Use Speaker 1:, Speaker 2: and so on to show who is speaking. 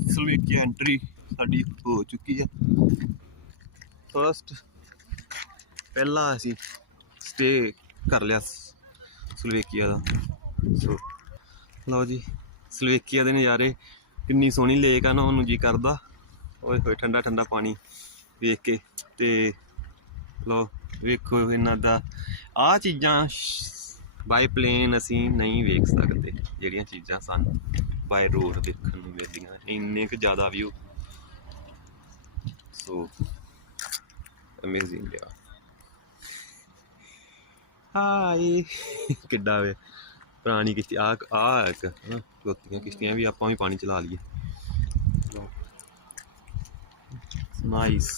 Speaker 1: ਸਲੋਵੇਕੀਆ entry ਸਾਡੀ ਹੋ ਚੁੱਕੀ ਆ। ਫਸਟ ਪਹਿਲਾ ਅਸੀਂ ਸਟੇ ਕਰ ਲਿਆ ਸ- ਸਲੋਵੇਕੀਆ ਦਾ। ਸੋ ਲਓ ਜੀ, ਸਲੋਵੇਕੀਆ ਦੇ ਨਜ਼ਾਰੇ। ਕਿੰਨੀ ਸੋਹਣੀ ਲੇਕ ਆ ਨਾ, ਉਹਨੂੰ ਜੀ ਕਰਦਾ। ਓਏ ਹੋਏ, ਠੰਡਾ ਠੰਡਾ ਪਾਣੀ ਵੇਖ ਕੇ। ਤੇ ਲਓ, ਵੇਖੋ ਇਹਨਾਂ ਦਾ। ਆ ਚੀਜ਼ਾਂ ਬਾਈ ਪਲੇਨ ਅਸੀਂ ਨਹੀਂ ਵੇਖ ਸਕਦੇ, ਜਿਹੜੀਆਂ ਚੀਜ਼ਾਂ ਸਾਨੂੰ। ਬਾਈ ਰੋਡ ਦੇਖਣ ਨੂੰ ਮਿਲਦੀਆਂ। ਇੰਨੇ ਕੁ ਜ਼ਿਆਦਾ ਵਿਊ ਸੋ ਅਮੇਜ਼ਿੰਗ ਆ। ਹਾਈ ਕਿੱਡਾ ਵੇ। ਪੁਰਾਣੀ ਕਿਸ਼ਤੀ ਆ ਆ ਇੱਕ ਹਨਾ, ਕਿਸ਼ਤੀਆਂ ਵੀ ਆਪਾਂ ਵੀ ਪਾਣੀ ਚਲਾ ਲਈਏ। ਨਾਈਸ